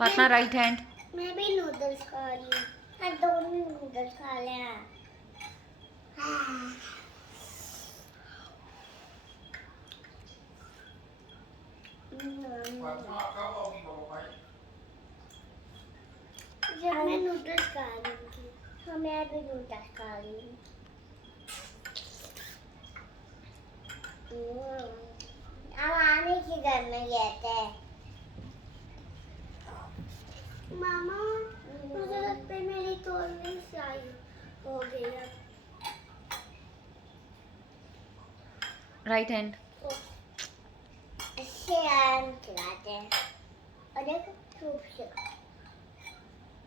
फातना right hand. मैं भी noodles खा रही हूँ। हाँ दोनों नूडल्स खा ले हैं। जब मैं नूडल्स खा रही थी, हाँ मैं भी नूडल्स खा रही हूँ। अब आने की घर में गए थे। मामा मुझे लगता है मेरी तोड़ने चाहिए हो गई है। Right hand. अच्छे आराम खिलाते हैं और देखो खूब से